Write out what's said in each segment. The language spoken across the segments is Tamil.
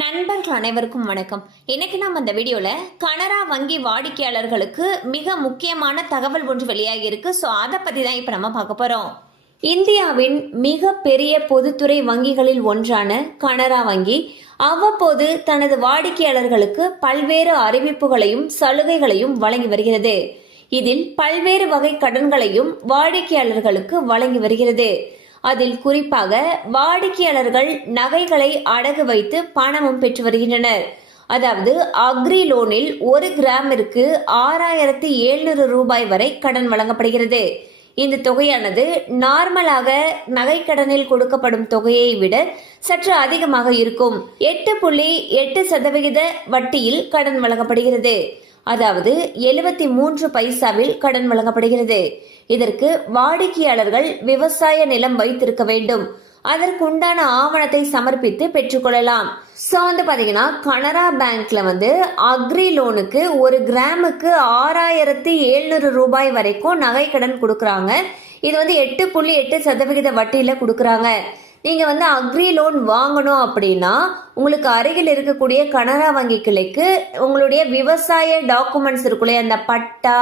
நண்பர்கள் அனைவருக்கும் வணக்கம். இன்னைக்கு நம்ம இந்த வீடியோவில் கனரா வங்கி வாடிக்கையாளர்களுக்கு மிக முக்கியமான தகவல் ஒன்று வெளியாகி இருக்கு. ஸோ அதை பற்றி தான் இப்போ நம்ம பார்க்க போகிறோம் இந்தியாவின் மிக பெரிய பொதுத்துறை வங்கிகளில் ஒன்றான கனரா வங்கி அவ்வப்போது தனது வாடிக்கையாளர்களுக்கு பல்வேறு அறிவிப்புகளையும் சலுகைகளையும் வழங்கி வருகிறது. இதில் பல்வேறு வகை கடன்களையும் வாடிக்கையாளர்களுக்கு வழங்கி வருகிறது. அதில் குறிப்பாக வாடிக்கையாளர்கள் நகைகளை அடகு வைத்து பணமும் பெற்று வருகின்றனர். அதாவது அக்ரி லோனில் ஒரு கிராமிற்கு ஆறாயிரத்து எழுநூறு ரூபாய் வரை கடன் வழங்கப்படுகிறது. இந்த தொகையானது நார்மலாக நகைக்கடனில் கொடுக்கப்படும் தொகையை விட சற்று அதிகமாக இருக்கும். எட்டு புள்ளி எட்டு சதவிகித வட்டியில் கடன் வழங்கப்படுகிறது. அதாவது எழுபத்தி மூன்று பைசாவில் கடன் வழங்கப்படுகிறது. இதற்கு வாடிக்கையாளர்கள் விவசாய நிலம் வைத்திருக்க வேண்டும். அதற்குண்டான ஆவணத்தை சமர்ப்பித்து பெற்றுக்கொள்ளலாம். ஸோ வந்து பார்த்தீங்கன்னா கனரா பேங்க்ல வந்து அக்ரி லோனுக்கு ஒரு கிராமுக்கு ஆறாயிரத்தி எழுநூறு ரூபாய் வரைக்கும் நகை கடன் கொடுக்குறாங்க. இது வந்து எட்டு புள்ளி எட்டு சதவிகித வட்டியில் கொடுக்குறாங்க. நீங்கள் வந்து அக்ரி லோன் வாங்கணும் அப்படின்னா உங்களுக்கு அருகில் இருக்கக்கூடிய கனரா வங்கி கிளைக்கு உங்களுடைய விவசாய டாக்குமெண்ட்ஸ் இருக்குள்ளே அந்த பட்டா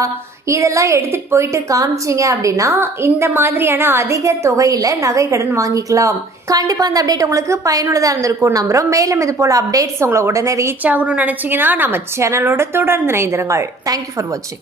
இதெல்லாம் எடுத்துட்டு போயிட்டு காமிச்சிங்க அப்படின்னா இந்த மாதிரியான அதிக தொகையில நகை கடன் வாங்கிக்கலாம். கண்டிப்பா அந்த அப்டேட் உங்களுக்கு பயனுள்ளதா இருந்திருக்கும் நம்புறோம். மேலும் இது போல அப்டேட்ஸ் உங்களை உடனே ரீச் ஆகணும்னு நினைச்சீங்கன்னா நம்ம சேனலோட தொடர்ந்து இணைந்திருங்கள். தேங்க்யூ ஃபார் வாட்சிங்